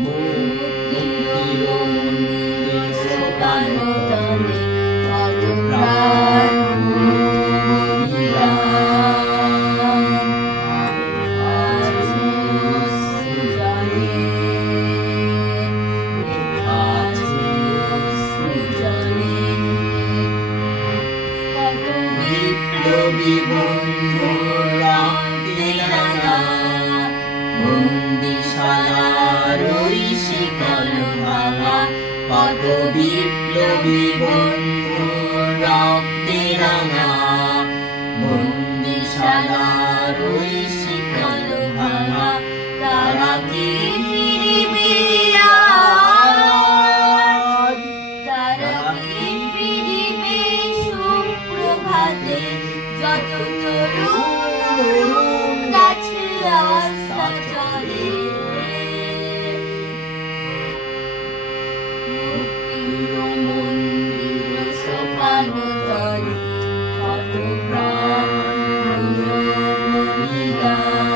মুক্তির মন্দির সোপান তলে কত প্রাণ বলিদান আছে অশ্রু জলে, লেখা আছে অশ্রু জলে। কত বিপ্লবী বন্ধুর রক্তের রাঙা বন্দিশালার ওই শিকল ভাঙা। কত বিপ্লবী বন্ধুর রক্তের রাঙা বন্দিশালার ওই শিকল ভাঙা। তারা কি ফিরিবে আজ? তারা কি ফিরিবে সুপ্রভাতে? যত তরুণ গাছে আস্থা চলে, মুক্তির মন্দির সোপান তলে কত প্রাণ বলিদান।